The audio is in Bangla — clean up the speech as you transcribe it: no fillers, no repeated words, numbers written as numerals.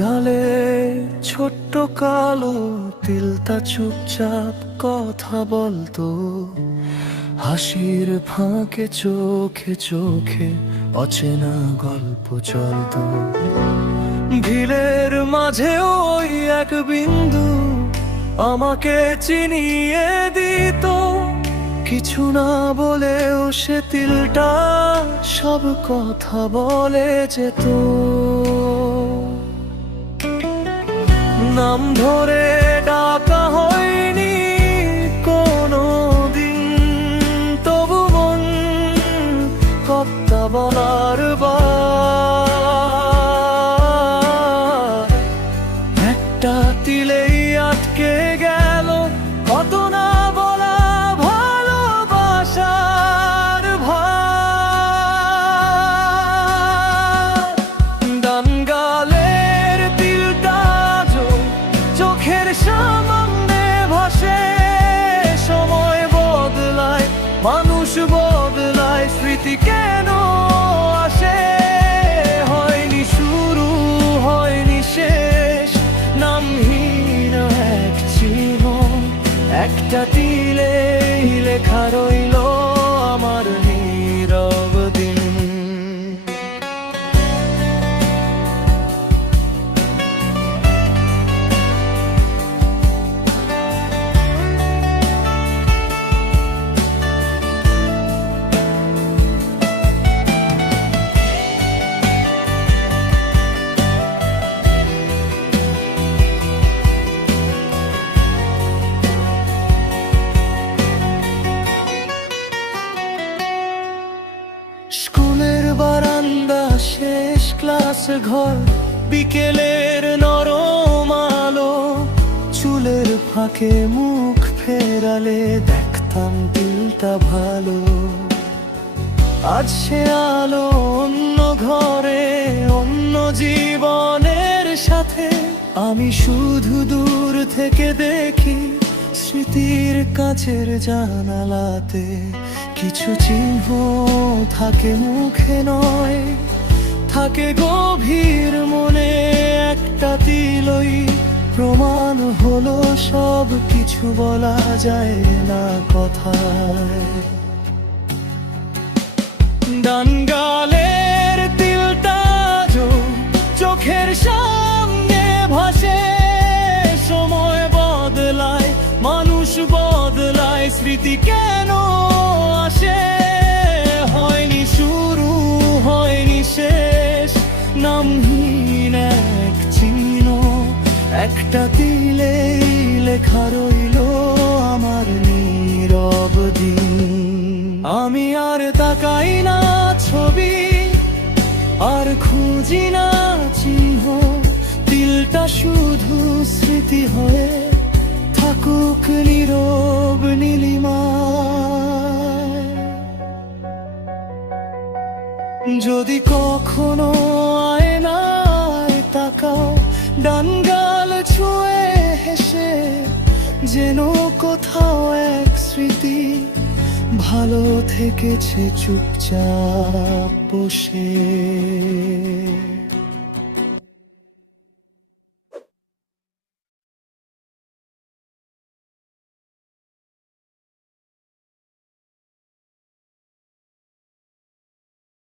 গালে ছোট্ট কালো তিলটা চুপচাপ কথা বলতো, হাসির ফাঁকে চোখে চোখে অচেনা গল্প চলতো। ভিড়ের মাঝে ওই এক বিন্দু আমাকে চিনিয়ে দিত, কিছু না বলেও সে তিলটা সব কথা বলে যেত। নাম ধরে ডাকা হয়নি কোনো দিন, তবু মন কথা বলার একটা তিলেই আটকে গেল কত না বলা ভালোবাসার ভার। ডানগালের তিলটা চোখের সামনে ভাসে, সময় বদলায় মানুষ বদলায়, স্মৃতি কেন আসে? হয়নি শুরু হয়নি শেষ, নামহীন এক চিহ্ন, একটা তিলে লেখা রইল আমার নীরব দিন। স্কুলের বারান্দা, শেষ ক্লাস ঘর, বিকেলের নরম আলো, চুলের ফাঁকে মুখ ফেরালে দেখতাম দিলটা ভালো। আজ সে আলো অন্য ঘরে, অন্য জীবনের সাথে, আমি শুধু দূর থেকে দেখি স্মৃতির কাছের জানালাতে। কিছু চিহ্ন থাকে মুখে নয়, থাকে গভীর মনে, একটা তিলই প্রমাণ হলো সব কিছু বলা যায় না কথায়। ডানগালের তিলটা চোখের সামনে ভাসে, সময় বদলায় মানুষ বদলায়, স্মৃতি কেন আসে? হয়নি শুরু হয়নি শেষ, নামহীন এক চিহ্ন, একটা তিলেই লেখা রইল আমার নীরব দিন। আমি আর তাকাই না ছবি, আর খুঁজি না চিহ্ন, তিলটা শুধু স্মৃতি হয়ে থাকুক নীরব নীলিমায়। যদি কখনো আয়নায় তাকাও, ডানগাল ছুঁয়ে হেসে, যেন কোথাও এক স্মৃতি ভালো থেকেছে চুপচাপ বসে।